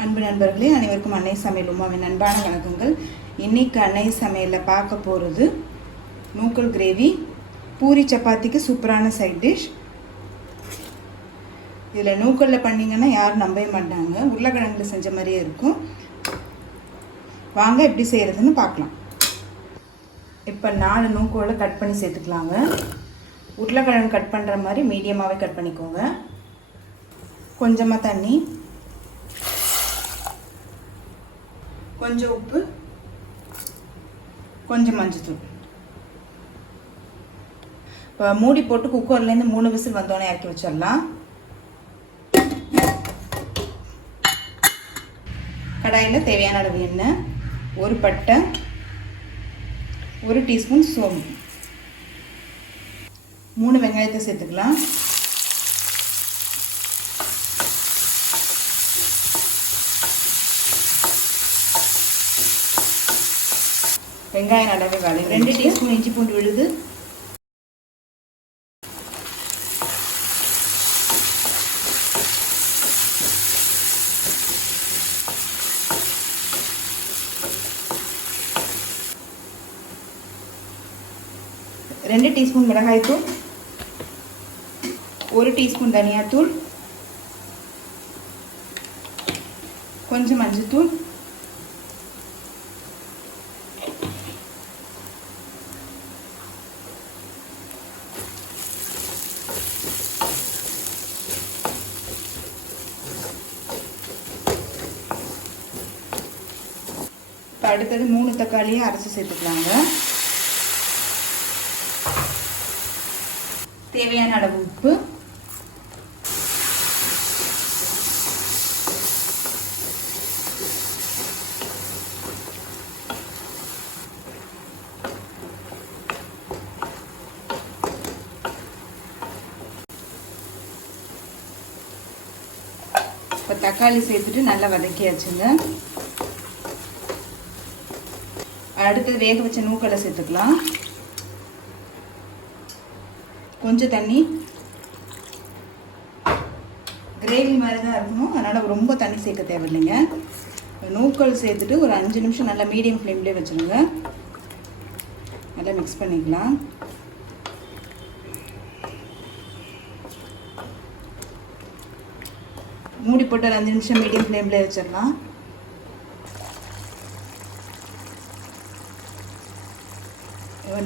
அன்பு நண்பர்களே, அனைவருக்கும் அன்னை சமையல் உமாவின் அன்பான வணக்கங்கள். இன்றைக்கி அன்னை சமையலில் பார்க்க போகிறது நூக்கல் கிரேவி. பூரி சப்பாத்திக்கு சூப்பரான சைட் டிஷ். இதில் நூக்கலில் பண்ணிங்கன்னா யாரும் நம்பவே மாட்டாங்க, உருளைக்கிழங்குல செஞ்ச மாதிரியே இருக்கும். வாங்க எப்படி செய்கிறதுன்னு பார்க்கலாம். இப்போ 4 நூக்கோலை கட் பண்ணி சேர்த்துக்கலாங்க. உருளைக்கிழங்கு கட் பண்ணுற மாதிரி மீடியமாகவே கட் பண்ணிக்கோங்க. கொஞ்சமாக தண்ணி, கொஞ்சம் உப்பு, கொஞ்சம் மஞ்சத்தூள். இப்போ மூடி போட்டு குக்கர்லேருந்து 3 விசில் வந்தோடனே இறக்கி வச்சிடலாம். கடாயில் தேவையான அளவு எண்ணெய், ஒரு பட்டை, 1 டீஸ்பூன் சோம்பு, 3 வெங்காயத்தை சேர்த்துக்கலாம். வெங்காயம் நல்லாவே வதங்க. 2 டீஸ்பூன் இஞ்சி பூண்டு விழுது, 2 டீஸ்பூன் மிளகாய்த்தூள், 1 டீஸ்பூன் தனியாத்தூள், கொஞ்சம் மஞ்சத்தூள், அடுத்தது 3 தக்காளியை அரைச்சி சேர்த்துக்கலாங்க. தேவையான அளவு உப்பு, இப்போ தக்காளி சேர்த்துட்டு நல்லா வதக்கியாச்சுங்க. அடுத்தது வேக வச்ச நூக்கலை சேர்த்துக்கலாம். கொஞ்சம் தண்ணி, கிரேவி மாதிரி தான் இருக்கணும், அதனால் ரொம்ப தண்ணி சேர்க்க தேவையில்லைங்க. நூக்கல் சேர்த்துட்டு ஒரு 5 நிமிஷம் நல்லா மீடியம் ஃப்ளேம்லேயே வச்சுருங்க. நல்லா மிக்ஸ் பண்ணிக்கலாம். மூடி போட்டு ஒரு 5 நிமிஷம் மீடியம் ஃப்ளேம்லேயே வச்சிடலாம்.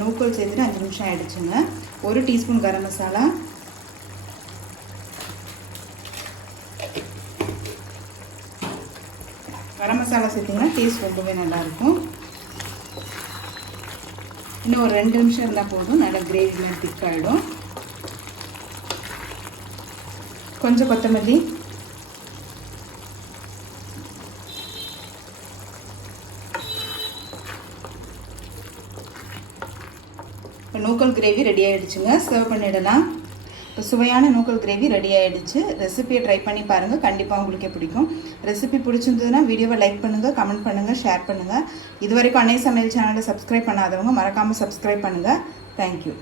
நூக்கல் சேர்த்துட்டு 5 நிமிஷம் ஆகிடுச்சுங்க. 1 டீஸ்பூன் கரம் மசாலா, கரம் மசாலா சேர்த்திங்கன்னா டேஸ்ட் ரொம்பவே நல்லாயிருக்கும். இன்னும் ஒரு 2 நிமிஷம் இருந்தால் போதும், நல்லா கிரேவி மாதிரி திக்காகிடும். கொஞ்சம் கொத்தமல்லி, நூக்கல் கிரேவி ரெடி ஆகிடுச்சுங்க. சர்வ் பண்ணிடலாம். இப்போ சுவையான நூக்கல் கிரேவி ரெடி ஆகிடுச்சு. ரெசிபியை ட்ரை பண்ணி பாருங்கள், கண்டிப்பாக உங்களுக்கே பிடிக்கும். ரெசிபி பிடிச்சிருந்ததுன்னா வீடியோவை லைக் பண்ணுங்கள், கமெண்ட் பண்ணுங்கள், ஷேர் பண்ணுங்கள். இது வரைக்கும் அன்னை சமையல் சேனலை சப்ஸ்கிரைப் பண்ணாதவங்க மறக்காமல் சப்ஸ்கிரைப் பண்ணுங்கள். தேங்க்யூ.